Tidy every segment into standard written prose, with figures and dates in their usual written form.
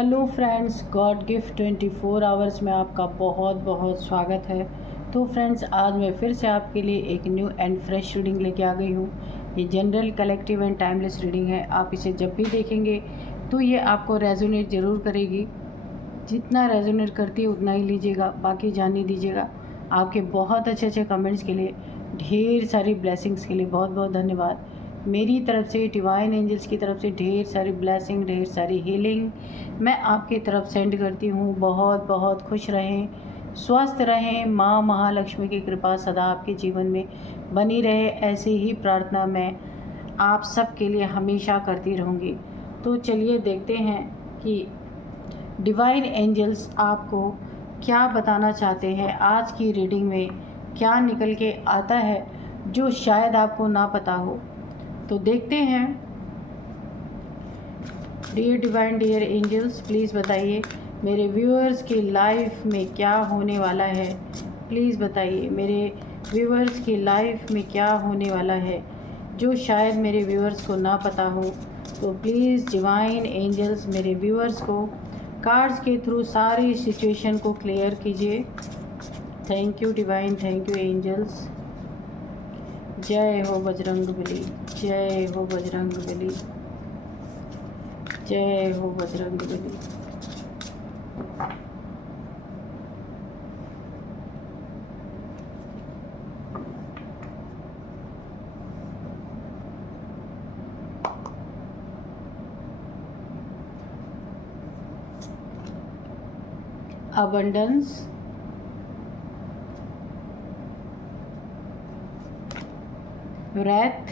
Hello friends, God gift 24 hours में आपका बहुत बहुत स्वागत है। तो फ्रेंड्स, आज मैं फिर से आपके लिए एक न्यू एंड फ्रेश रीडिंग लेके आ गई हूँ। ये general, collective and timeless reading है। आप इसे जब भी देखेंगे तो ये आपको रेजोनेट ज़रूर करेगी। जितना रेजोनेट करती है उतना ही लीजिएगा, बाकी जाने दीजिएगा। आपके बहुत अच्छे अच्छे कमेंट्स के लिए, ढेर सारी ब्लेसिंग्स के लिए बहुत बहुत धन्यवाद। मेरी तरफ से, डिवाइन एंजल्स की तरफ से ढेर सारी ब्लेसिंग, ढेर सारी हीलिंग मैं आपकी तरफ सेंड करती हूँ। बहुत बहुत खुश रहें, स्वस्थ रहें। माँ महालक्ष्मी की कृपा सदा आपके जीवन में बनी रहे, ऐसी ही प्रार्थना मैं आप सबके लिए हमेशा करती रहूँगी। तो चलिए देखते हैं कि डिवाइन एंजल्स आपको क्या बताना चाहते हैं। आज की रीडिंग में क्या निकल के आता है जो शायद आपको ना पता हो। तो देखते हैं। Dear divine, dear angels, please बताइए मेरे व्यूअर्स की लाइफ में क्या होने वाला है। प्लीज़ बताइए मेरे व्यूअर्स की लाइफ में क्या होने वाला है जो शायद मेरे व्यूअर्स को ना पता हो। तो प्लीज़ डिवाइन एंजल्स मेरे व्यूअर्स को कार्ड्स के थ्रू सारी सिचुएशन को क्लियर कीजिए। Thank you divine, thank you angels. जय हो बजरंगबली, जय हो बजरंगबली, जय हो Bajrangbali. Abundance, wrath,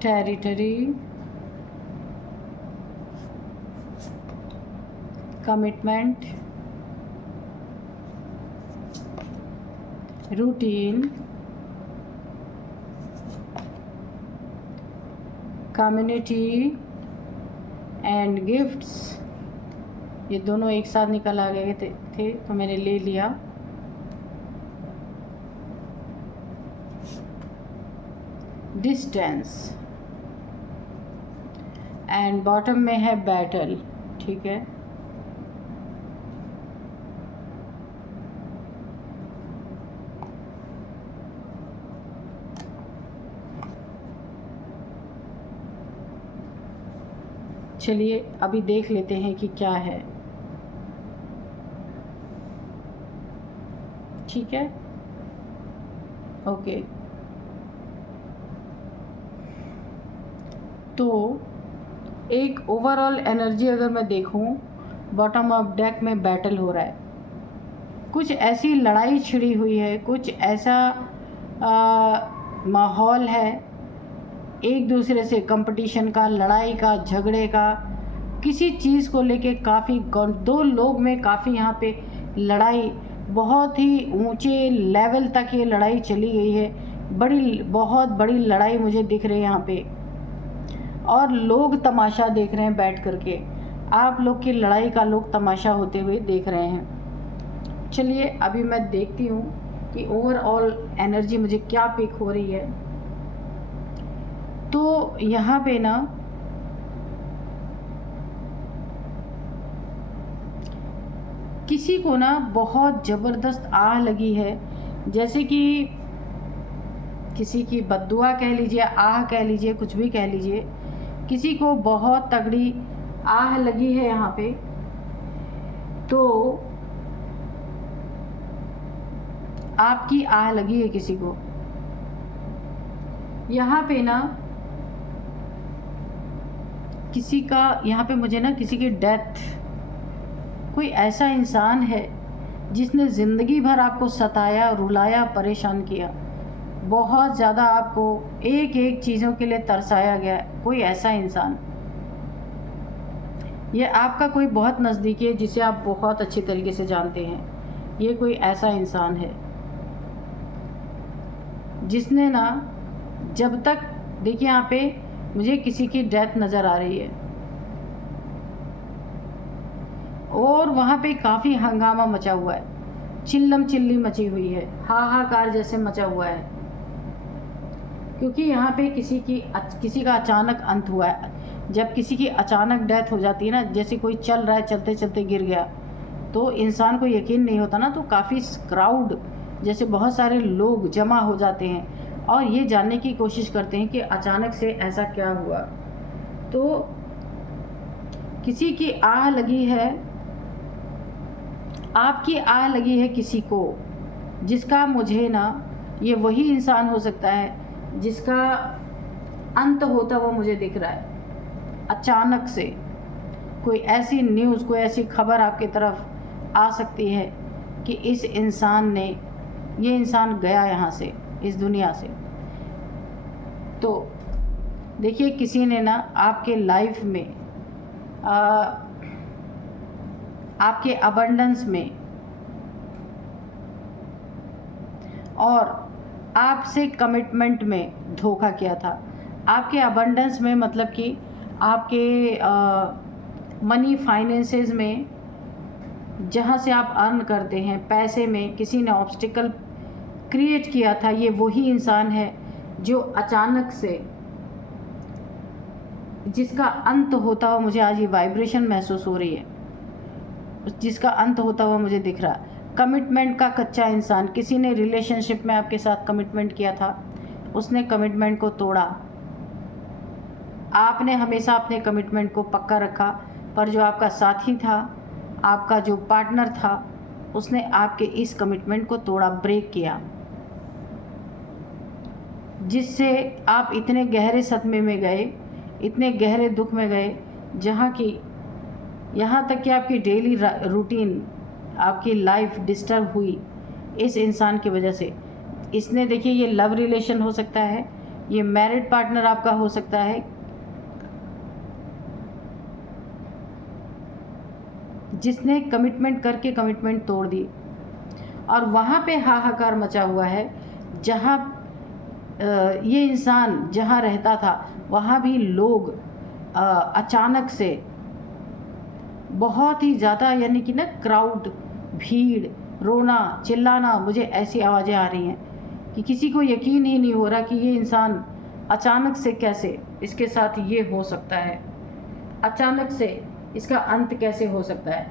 territory, commitment, routine, community and gifts. ये दोनों एक साथ निकल आ गए थे तो मैंने ले लिया। डिस्टेंस एंड बॉटम में है बैटल। ठीक है, चलिए अभी देख लेते हैं कि क्या है। ठीक है, ओके। तो एक ओवरऑल एनर्जी अगर मैं देखूं, बॉटम ऑफ डेक में बैटल हो रहा है। कुछ ऐसी लड़ाई छिड़ी हुई है, कुछ ऐसा माहौल है एक दूसरे से कंपटीशन का, लड़ाई का, झगड़े का, किसी चीज़ को लेके काफ़ी दो लोग में काफ़ी यहाँ पे लड़ाई, बहुत ही ऊंचे लेवल तक ये लड़ाई चली गई है। बड़ी, बहुत बड़ी लड़ाई मुझे दिख रही है यहाँ पे, और लोग तमाशा देख रहे हैं बैठ करके। आप लोग की लड़ाई का लोग तमाशा होते हुए देख रहे हैं। चलिए अभी मैं देखती हूँ कि ओवरऑल एनर्जी मुझे क्या पिक हो रही है। तो यहाँ पे ना किसी को ना बहुत ज़बरदस्त आह लगी है, जैसे कि किसी की बद्दुआ कह लीजिए, आह कह लीजिए, कुछ भी कह लीजिए। किसी को बहुत तगड़ी आह लगी है यहाँ पे। तो आपकी आह लगी है किसी को यहाँ पे ना, किसी का यहाँ पे मुझे ना किसी की डेथ, कोई ऐसा इंसान है जिसने ज़िंदगी भर आपको सताया, रुलाया, परेशान किया, बहुत ज़्यादा आपको एक एक चीज़ों के लिए तरसाया गया। कोई ऐसा इंसान, ये आपका कोई बहुत नज़दीकी है जिसे आप बहुत अच्छी तरीके से जानते हैं। ये कोई ऐसा इंसान है जिसने ना, जब तक, देखिए यहाँ पे मुझे किसी की डेथ नज़र आ रही है, और वहाँ पे काफ़ी हंगामा मचा हुआ है, चिल्लम चिल्ली मची हुई है, हाहाकार जैसे मचा हुआ है। क्योंकि यहाँ पे किसी का अचानक अंत हुआ है। जब किसी की अचानक डेथ हो जाती है ना, जैसे कोई चल रहा है, चलते चलते गिर गया, तो इंसान को यकीन नहीं होता ना, तो काफ़ी क्राउड, जैसे बहुत सारे लोग जमा हो जाते हैं और ये जानने की कोशिश करते हैं कि अचानक से ऐसा क्या हुआ। तो किसी की आह लगी है, आपकी आह लगी है किसी को, जिसका मुझे ना, ये वही इंसान हो सकता है जिसका अंत होता हुआ मुझे दिख रहा है। अचानक से कोई ऐसी न्यूज़, कोई ऐसी खबर आपकी तरफ आ सकती है कि इस इंसान ने, ये इंसान गया यहाँ से, इस दुनिया से। तो देखिए, किसी ने ना आपके लाइफ में, आपके अबंडेंस में और आपसे कमिटमेंट में धोखा किया था। आपके अबंडेंस में मतलब कि आपके मनी फाइनेंसेस में, जहाँ से आप अर्न करते हैं, पैसे में किसी ने ऑब्स्टिकल क्रिएट किया था। ये वही इंसान है जो अचानक से, जिसका अंत होता हुआ मुझे आज ये वाइब्रेशन महसूस हो रही है, जिसका अंत होता हुआ मुझे दिख रहा है। कमिटमेंट का कच्चा इंसान, किसी ने रिलेशनशिप में आपके साथ कमिटमेंट किया था, उसने कमिटमेंट को तोड़ा। आपने हमेशा अपने कमिटमेंट को पक्का रखा, पर जो आपका साथी था, आपका जो पार्टनर था, उसने आपके इस कमिटमेंट को तोड़ा, ब्रेक किया, जिससे आप इतने गहरे सदमे में गए, इतने गहरे दुख में गए, जहाँ की, यहाँ तक कि आपकी डेली रूटीन, आपकी लाइफ डिस्टर्ब हुई इस इंसान की वजह से। इसने, देखिए, ये लव रिलेशन हो सकता है, ये मैरिड पार्टनर आपका हो सकता है, जिसने कमिटमेंट करके कमिटमेंट तोड़ दी। और वहाँ पे हाहाकार मचा हुआ है, जहाँ ये इंसान जहाँ रहता था, वहाँ भी लोग अचानक से बहुत ही ज़्यादा, यानी कि ना, क्राउड, भीड़, रोना, चिल्लाना, मुझे ऐसी आवाज़ें आ रही हैं कि किसी को यकीन ही नहीं हो रहा कि ये इंसान अचानक से कैसे इसके साथ ये हो सकता है, अचानक से इसका अंत कैसे हो सकता है,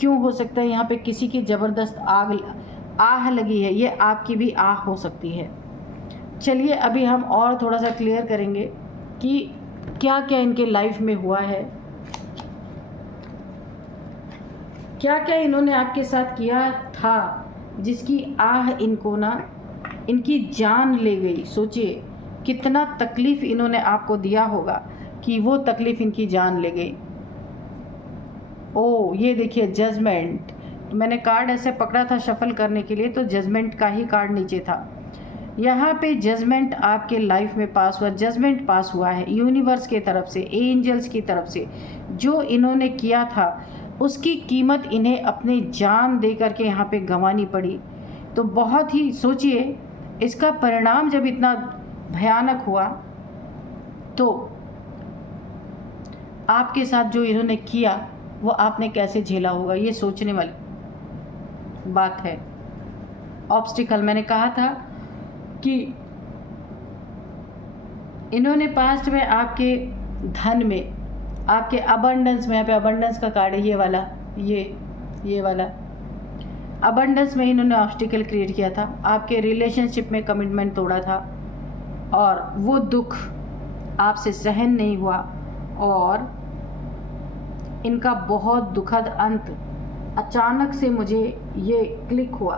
क्यों हो सकता है। यहाँ पे किसी की ज़बरदस्त आह लगी है, ये आपकी भी आह हो सकती है। चलिए, अभी हम और थोड़ा सा क्लियर करेंगे कि क्या क्या इनके लाइफ में हुआ है, क्या क्या इन्होंने आपके साथ किया था, जिसकी आह इनको ना, इनकी जान ले गई। सोचिए कितना तकलीफ़ इन्होंने आपको दिया होगा कि वो तकलीफ़ इनकी जान ले गई। ओ, ये देखिए, जजमेंट। तो मैंने कार्ड ऐसे पकड़ा था शफल करने के लिए, तो जजमेंट का ही कार्ड नीचे था। यहाँ पे जजमेंट आपके लाइफ में पास हुआ, जजमेंट पास हुआ है यूनिवर्स की तरफ से, एंजल्स की तरफ से। जो इन्होंने किया था उसकी कीमत इन्हें अपनी जान दे करके यहाँ पे गंवानी पड़ी। तो बहुत ही सोचिए, इसका परिणाम जब इतना भयानक हुआ, तो आपके साथ जो इन्होंने किया वो आपने कैसे झेला होगा, ये सोचने वाली बात है। ऑब्स्टिकल, मैंने कहा था कि इन्होंने पास्ट में आपके धन में, आपके अबंडेंस में, यहाँ पे अबंडेंस का कार्ड है, ये वाला, ये वाला अबंडेंस में इन्होंने ऑब्स्टिकल क्रिएट किया था। आपके रिलेशनशिप में कमिटमेंट तोड़ा था और वो दुख आपसे सहन नहीं हुआ, और इनका बहुत दुखद अंत अचानक से मुझे ये क्लिक हुआ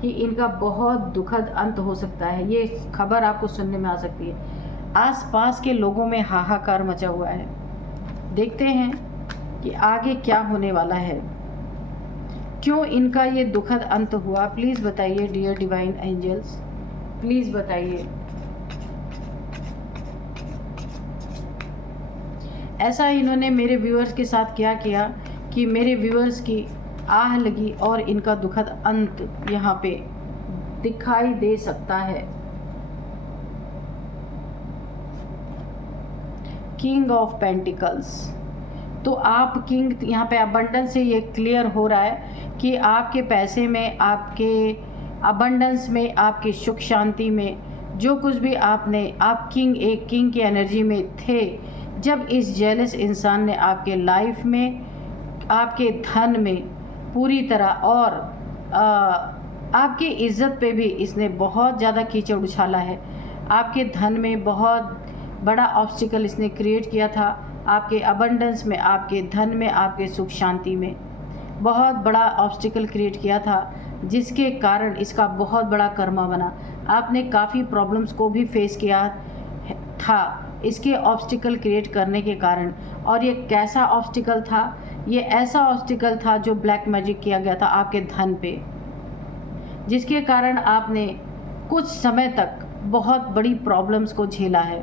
कि इनका बहुत दुखद अंत हो सकता है। ये खबर आपको सुनने में आ सकती है। आसपास के लोगों में हाहाकार मचा हुआ है। देखते हैं कि आगे क्या होने वाला है, क्यों इनका ये दुखद अंत हुआ। प्लीज़ बताइए डियर डिवाइन एंजल्स, प्लीज़ बताइए। ऐसा इन्होंने मेरे व्यूअर्स के साथ क्या किया कि मेरे व्यूअर्स की आह लगी और इनका दुखद अंत यहाँ पे दिखाई दे सकता है। किंग ऑफ पेंटिकल्स, तो आप किंग, यहाँ पे अबंडेंस से ये क्लियर हो रहा है कि आपके पैसे में, आपके अबंडेंस में, आपकी सुख शांति में, जो कुछ भी आपने, आप किंग, एक किंग की एनर्जी में थे, जब इस जेलस इंसान ने आपके लाइफ में, आपके धन में पूरी तरह और आपकी इज़्ज़त पे भी इसने बहुत ज़्यादा कीचड़ उछाला है। आपके धन में बहुत बड़ा ऑब्स्टिकल इसने क्रिएट किया था, आपके अबंडेंस में, आपके धन में, आपके सुख शांति में बहुत बड़ा ऑब्स्टिकल क्रिएट किया था, जिसके कारण इसका बहुत बड़ा कर्मा बना। आपने काफ़ी प्रॉब्लम्स को भी फेस किया था इसके ऑब्स्टिकल क्रिएट करने के कारण। और ये कैसा ऑब्स्टिकल था? ये ऐसा ऑब्स्टिकल था जो ब्लैक मैजिक किया गया था आपके धन पे, जिसके कारण आपने कुछ समय तक बहुत बड़ी प्रॉब्लम्स को झेला है।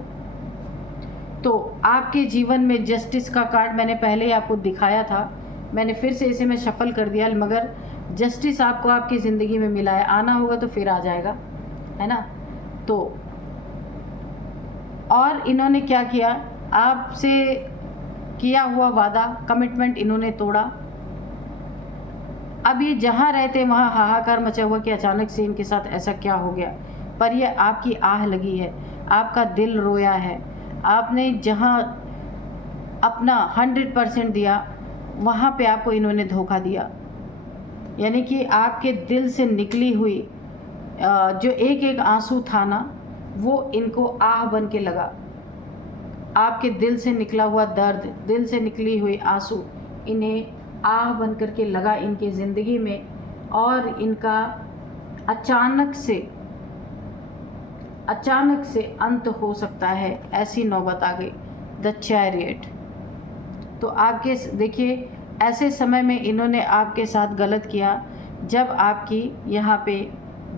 तो आपके जीवन में जस्टिस का कार्ड मैंने पहले ही आपको दिखाया था, मैंने फिर से इसे मैं शफल कर दिया, मगर जस्टिस आपको आपकी ज़िंदगी में मिला है। आना होगा तो फिर आ जाएगा, है ना। तो और इन्होंने क्या किया? आपसे किया हुआ वादा, कमिटमेंट इन्होंने तोड़ा। अब ये जहाँ रहते वहाँ हाहाकार मचा हुआ कि अचानक से इनके साथ ऐसा क्या हो गया। पर ये आपकी आह लगी है, आपका दिल रोया है। आपने जहाँ अपना 100% दिया, वहाँ पे आपको इन्होंने धोखा दिया। यानी कि आपके दिल से निकली हुई जो एक एक आंसू था ना, वो इनको आह बन के लगा। आपके दिल से निकला हुआ दर्द, दिल से निकली हुई आंसू इन्हें आह बन करके लगा इनकी ज़िंदगी में। और इनका अचानक से अंत हो सकता है, ऐसी नौबत आ गई। The chariot. तो आपके देखिए, ऐसे समय में इन्होंने आपके साथ गलत किया जब आपकी यहाँ पे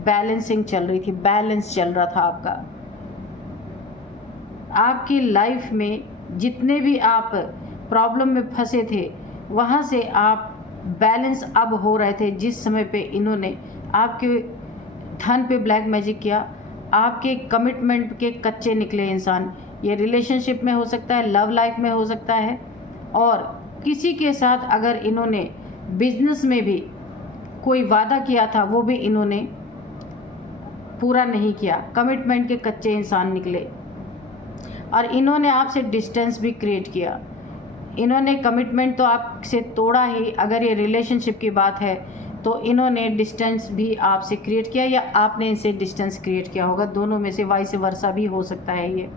बैलेंसिंग चल रही थी, बैलेंस चल रहा था आपका। आपकी लाइफ में जितने भी आप प्रॉब्लम में फंसे थे, वहाँ से आप बैलेंस अब हो रहे थे। जिस समय पे इन्होंने आपके धन पे ब्लैक मैजिक किया, आपके कमिटमेंट के कच्चे निकले इंसान। ये रिलेशनशिप में हो सकता है, लव लाइफ में हो सकता है, और किसी के साथ अगर इन्होंने बिजनेस में भी कोई वादा किया था, वो भी इन्होंने पूरा नहीं किया। कमिटमेंट के कच्चे इंसान निकले और इन्होंने आपसे डिस्टेंस भी क्रिएट किया। इन्होंने कमिटमेंट तो आपसे तोड़ा ही, अगर ये रिलेशनशिप की बात है तो इन्होंने डिस्टेंस भी आपसे क्रिएट किया, या आपने इनसे डिस्टेंस क्रिएट किया होगा। दोनों में से वाइस वर्सा भी हो सकता है। ये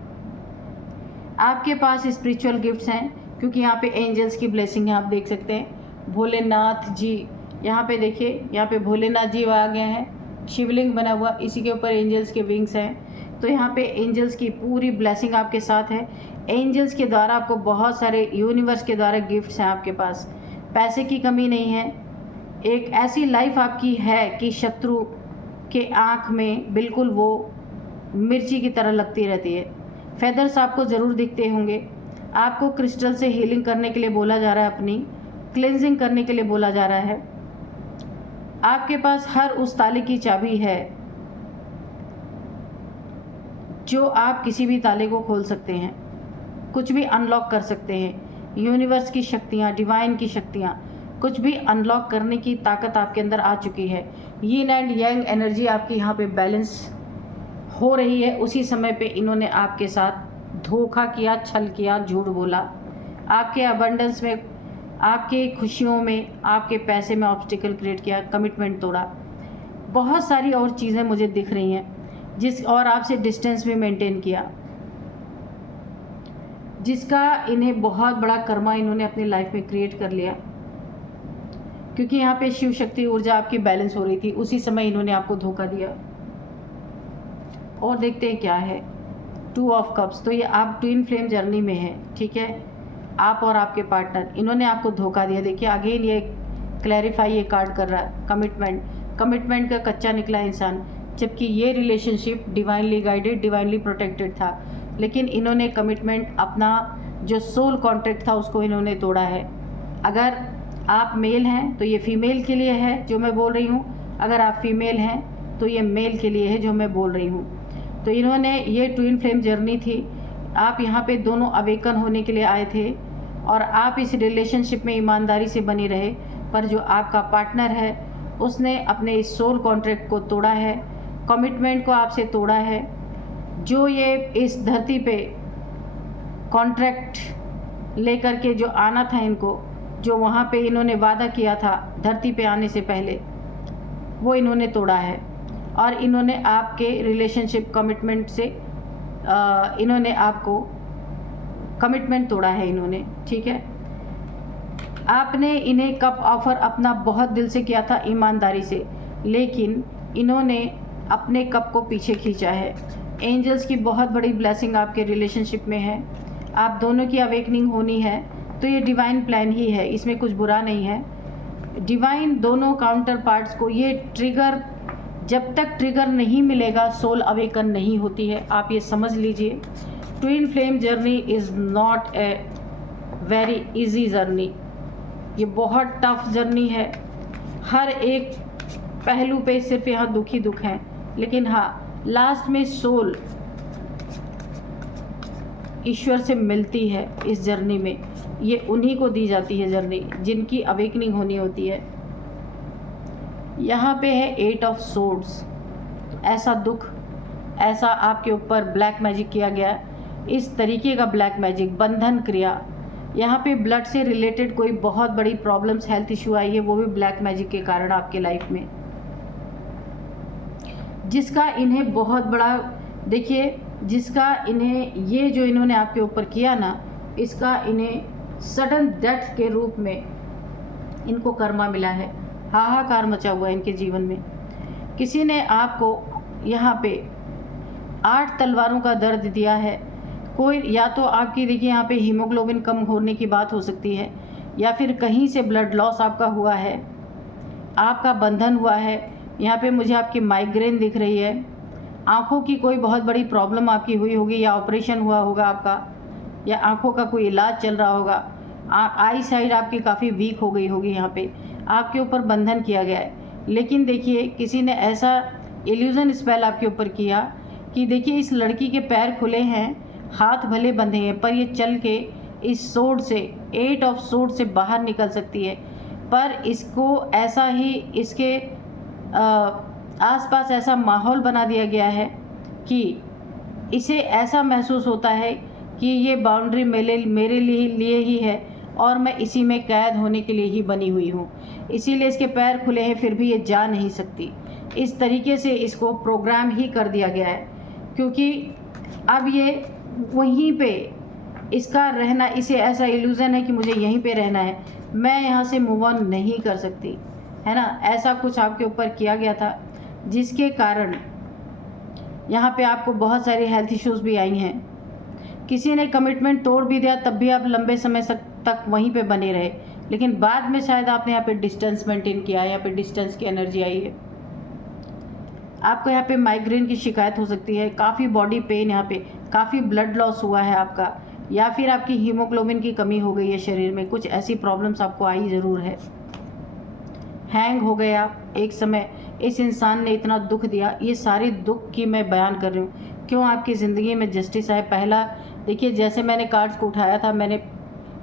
आपके पास स्पिरिचुअल गिफ्ट्स हैं, क्योंकि यहाँ पे एंजल्स की ब्लेसिंग है। आप देख सकते हैं भोलेनाथ जी, यहाँ पे देखिए, यहाँ पे भोलेनाथ जी आ गए हैं, शिवलिंग बना हुआ, इसी के ऊपर एंजल्स के विंग्स हैं। तो यहाँ पे एंजल्स की पूरी ब्लेसिंग आपके साथ है। एंजल्स के द्वारा आपको बहुत सारे, यूनिवर्स के द्वारा गिफ्ट्स हैं आपके पास। पैसे की कमी नहीं है। एक ऐसी लाइफ आपकी है कि शत्रु के आँख में बिल्कुल वो मिर्ची की तरह लगती रहती है। फेदर्स आपको ज़रूर दिखते होंगे। आपको क्रिस्टल से हीलिंग करने के लिए बोला जा रहा है, अपनी क्लेंजिंग करने के लिए बोला जा रहा है। आपके पास हर उस ताले की चाबी है जो आप किसी भी ताले को खोल सकते हैं, कुछ भी अनलॉक कर सकते हैं। यूनिवर्स की शक्तियाँ, डिवाइन की शक्तियाँ, कुछ भी अनलॉक करने की ताकत आपके अंदर आ चुकी है। यीन एंड यांग एनर्जी आपकी यहाँ पे बैलेंस हो रही है। उसी समय पे इन्होंने आपके साथ धोखा किया, छल किया, झूठ बोला। आपके अबंडेंस में, आपके खुशियों में, आपके पैसे में ऑब्स्टिकल क्रिएट किया, कमिटमेंट तोड़ा। बहुत सारी और चीज़ें मुझे दिख रही हैं, और आपसे डिस्टेंस भी मेंटेन किया, जिसका इन्हें बहुत बड़ा कर्मा इन्होंने अपनी लाइफ में क्रिएट कर लिया। क्योंकि यहाँ पे शिव शक्ति ऊर्जा आपकी बैलेंस हो रही थी, उसी समय इन्होंने आपको धोखा दिया। और देखते हैं क्या है, 2 ऑफ कप्स। तो ये आप ट्विन फ्लेम जर्नी में है, ठीक है, आप और आपके पार्टनर। इन्होंने आपको धोखा दिया। देखिए अगेन ये क्लैरिफाई ये कार्ड कर रहा है, कमिटमेंट का कच्चा निकला इंसान, जबकि ये relationship divinely guided, divinely protected था। लेकिन इन्होंने कमिटमेंट, अपना जो सोल कॉन्ट्रैक्ट था, उसको इन्होंने तोड़ा है। अगर आप मेल हैं तो ये फीमेल के लिए है जो मैं बोल रही हूँ, अगर आप फीमेल हैं तो ये मेल के लिए है जो मैं बोल रही हूँ। तो इन्होंने, ये ट्विन फ्लेम जर्नी थी, आप यहाँ पे दोनों अवेकन होने के लिए आए थे, और आप इस रिलेशनशिप में ईमानदारी से बने रहे। पर जो आपका पार्टनर है, उसने अपने इस सोल कॉन्ट्रैक्ट को तोड़ा है, कमिटमेंट को आपसे तोड़ा है। जो ये इस धरती पे कॉन्ट्रैक्ट लेकर के जो आना था इनको, जो वहाँ पे इन्होंने वादा किया था धरती पे आने से पहले, वो इन्होंने तोड़ा है। और इन्होंने आपके रिलेशनशिप कमिटमेंट से इन्होंने आपको कमिटमेंट तोड़ा है इन्होंने, ठीक है। आपने इन्हें कप ऑफ़र अपना बहुत दिल से किया था, ईमानदारी से, लेकिन इन्होंने अपने कप को पीछे खींचा है। एंजल्स की बहुत बड़ी ब्लेसिंग आपके रिलेशनशिप में है। आप दोनों की अवेकनिंग होनी है, तो ये डिवाइन प्लान ही है, इसमें कुछ बुरा नहीं है। डिवाइन दोनों काउंटर पार्ट्स को, ये ट्रिगर, जब तक ट्रिगर नहीं मिलेगा सोल अवेकन नहीं होती है, आप ये समझ लीजिए। Twin flame journey is not a very easy journey, ये बहुत टफ जर्नी है। हर एक पहलू पे सिर्फ यहाँ दुख ही दुख हैं, लेकिन हाँ, लास्ट में सोल ईश्वर से मिलती है इस जर्नी में। ये उन्हीं को दी जाती है जर्नी जिनकी अवेकनिंग होनी होती है। यहाँ पे है 8 ऑफ सोर्ड्स। ऐसा दुख, ऐसा आपके ऊपर ब्लैक मैजिक किया गया, इस तरीके का ब्लैक मैजिक, बंधन क्रिया। यहाँ पे ब्लड से रिलेटेड कोई बहुत बड़ी प्रॉब्लम्स, हेल्थ इशू आई है, वो भी ब्लैक मैजिक के कारण आपके लाइफ में, जिसका इन्हें बहुत बड़ा, देखिए, जिसका इन्हें, ये जो इन्होंने आपके ऊपर किया ना, इसका इन्हें सडन डेथ के रूप में इनको कर्मा मिला है। हाहाकार मचा हुआ है इनके जीवन में। किसी ने आपको यहाँ पे 8 तलवारों का दर्द दिया है। कोई, या तो आपकी, देखिए यहाँ पे हीमोग्लोबिन कम होने की बात हो सकती है, या फिर कहीं से ब्लड लॉस आपका हुआ है, आपका बंधन हुआ है। यहाँ पे मुझे आपकी माइग्रेन दिख रही है। आँखों की कोई बहुत बड़ी प्रॉब्लम आपकी हुई होगी, या ऑपरेशन हुआ होगा आपका, या आँखों का कोई इलाज चल रहा होगा। आई साइड आपकी काफ़ी वीक हो गई होगी, यहाँ पे आपके ऊपर बंधन किया गया है। लेकिन देखिए, किसी ने ऐसा इल्यूजन स्पेल आपके ऊपर किया कि देखिए, इस लड़की के पैर खुले हैं, हाथ भले बंधे हैं, पर ये चल के इस सोर्ड से, 8 ऑफ सोर्ड से बाहर निकल सकती है। पर इसको ऐसा ही, इसके आसपास ऐसा माहौल बना दिया गया है कि इसे ऐसा महसूस होता है कि ये बाउंड्री मेरे लिए ही है, और मैं इसी में कैद होने के लिए ही बनी हुई हूँ। इसीलिए इसके पैर खुले हैं, फिर भी ये जा नहीं सकती। इस तरीके से इसको प्रोग्राम ही कर दिया गया है, क्योंकि अब ये वहीं पे इसका रहना, इसे ऐसा इल्यूज़न है कि मुझे यहीं पे रहना है, मैं यहाँ से मूव ऑन नहीं कर सकती, है ना। ऐसा कुछ आपके ऊपर किया गया था, जिसके कारण यहाँ पे आपको बहुत सारी हेल्थ इश्यूज़ भी आई हैं। किसी ने कमिटमेंट तोड़ भी दिया, तब भी आप लंबे समय तक वहीं पे बने रहे, लेकिन बाद में शायद आपने यहाँ पे डिस्टेंस मेंटेन किया, यहाँ पे डिस्टेंस की एनर्जी आई है। आपको यहाँ पे माइग्रेन की शिकायत हो सकती है, काफ़ी बॉडी पेन, यहाँ पे काफ़ी ब्लड लॉस हुआ है आपका, या फिर आपकी हीमोग्लोबिन की कमी हो गई है शरीर में, कुछ ऐसी प्रॉब्लम्स आपको आई ज़रूर है। हैंग हो गए आप एक समय, इस इंसान ने इतना दुख दिया। ये सारे दुख की मैं बयान कर रही हूँ, क्यों आपकी ज़िंदगी में जस्टिस आए। पहला देखिए, जैसे मैंने कार्ड्स को उठाया था, मैंने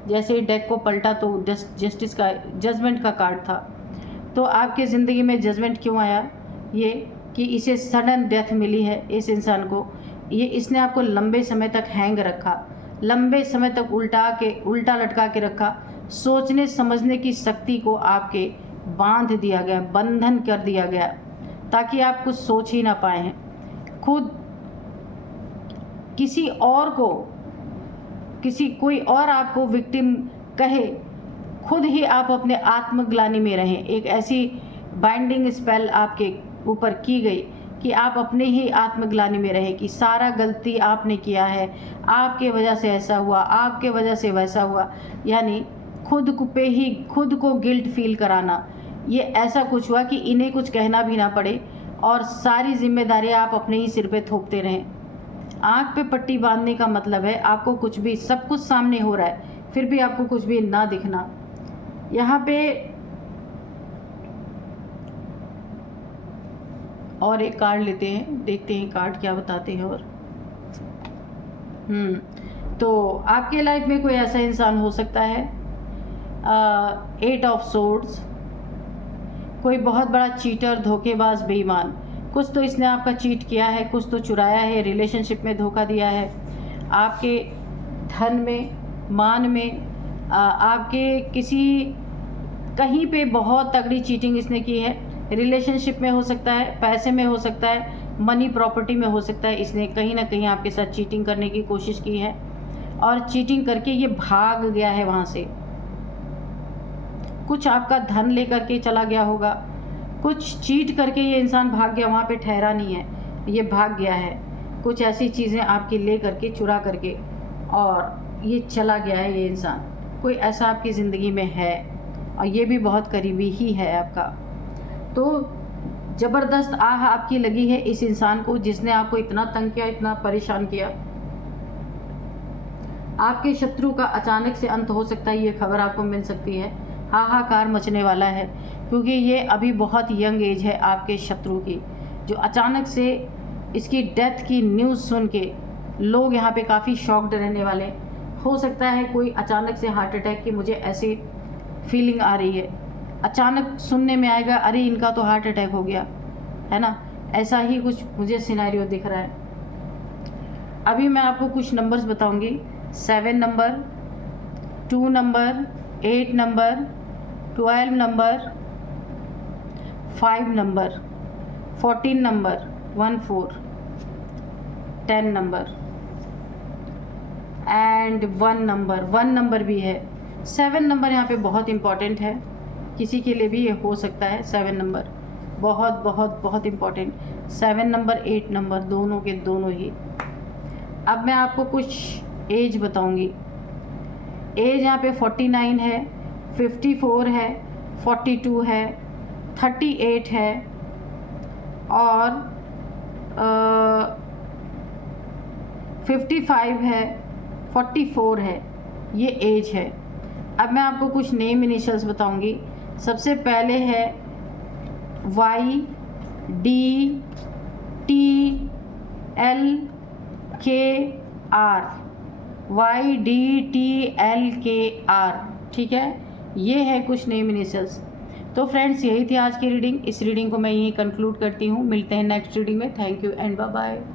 जैसे ही डेक को पलटा तो जस्टिस का, जजमेंट का कार्ड था। तो आपकी ज़िंदगी में जजमेंट क्यों आया, ये कि इसे सडन डेथ मिली है इस इंसान को। ये इसने आपको लंबे समय तक हैंग रखा, लंबे समय तक उल्टा लटका के रखा। सोचने समझने की शक्ति को आपके बांध दिया गया, बंधन कर दिया गया, ताकि आप कुछ सोच ही ना पाए हैं। खुद किसी और को, कोई और आपको विक्टिम कहे, खुद ही आप अपने आत्मग्लानि में रहें। एक ऐसी बाइंडिंग स्पेल आपके ऊपर की गई कि आप अपने ही आत्मग्लानि में रहें कि सारा गलती आपने किया है, आपके वजह से ऐसा हुआ, आपके वजह से वैसा हुआ। यानी खुद पे ही खुद को गिल्ट फील कराना। ये ऐसा कुछ हुआ कि इन्हें कुछ कहना भी ना पड़े, और सारी जिम्मेदारी आप अपने ही सिर पे थोपते रहें। आँख पे पट्टी बांधने का मतलब है आपको कुछ भी, सब कुछ सामने हो रहा है, फिर भी आपको कुछ भी ना दिखना। यहाँ पे और एक कार्ड लेते हैं, देखते हैं कार्ड क्या बताते हैं। और तो आपके लाइफ में कोई ऐसा इंसान हो सकता है, 8 ऑफ सोर्ड्स, कोई बहुत बड़ा चीटर, धोखेबाज, बेईमान। कुछ तो इसने आपका चीट किया है, कुछ तो चुराया है, रिलेशनशिप में धोखा दिया है, आपके धन में, मान में, आपके किसी कहीं पे बहुत तगड़ी चीटिंग इसने की है। रिलेशनशिप में हो सकता है, पैसे में हो सकता है, मनी प्रॉपर्टी में हो सकता है। इसने कहीं ना कहीं आपके साथ चीटिंग करने की कोशिश की है और चीटिंग करके ये भाग गया है वहाँ से। कुछ आपका धन लेकर के चला गया होगा, कुछ चीट करके ये इंसान भाग गया, वहाँ पे ठहरा नहीं है, ये भाग गया है। कुछ ऐसी चीज़ें आपकी ले करके, चुरा करके, और ये चला गया है ये इंसान। कोई ऐसा आपकी ज़िंदगी में है और ये भी बहुत करीबी ही है आपका। तो ज़बरदस्त आह आपकी लगी है इस इंसान को जिसने आपको इतना तंग किया, इतना परेशान किया। आपके शत्रु का अचानक से अंत हो सकता है, ये खबर आपको मिल सकती है। हाहाकार मचने वाला है, क्योंकि ये अभी बहुत यंग एज है आपके शत्रु की, जो अचानक से इसकी डेथ की न्यूज़ सुन के लोग यहाँ पे काफ़ी शॉक्ड रहने वाले। हो सकता है कोई अचानक से हार्ट अटैक की, मुझे ऐसी फीलिंग आ रही है। अचानक सुनने में आएगा, अरे इनका तो हार्ट अटैक हो गया, है ना, ऐसा ही कुछ मुझे सिनेरियो दिख रहा है। अभी मैं आपको कुछ नंबर्स बताऊंगी। 7 number, 2 number, 8 number, 12 number, 5 number, 14 number, 14, 10 number and 1 number. 1 number भी है। 7 नंबर यहाँ पे बहुत इम्पॉर्टेंट है, किसी के लिए भी ये हो सकता है। 7 नंबर बहुत बहुत बहुत इम्पॉर्टेंट। 7 नंबर, 8 नंबर, दोनों के दोनों ही। अब मैं आपको कुछ एज बताऊंगी। एज यहाँ पे 49 है, 54 है, 42 है, 38 है और 55 है, 44 है, ये एज है। अब मैं आपको कुछ नेम इनिशियल्स बताऊंगी। सबसे पहले है YDTLKR, YDTLKR, ठीक है, ये है कुछ नेम इनिशियल्स। तो फ्रेंड्स, यही थी आज की रीडिंग। इस रीडिंग को मैं यहीं कंक्लूड करती हूँ। मिलते हैं नेक्स्ट रीडिंग में। Thank you and bye bye.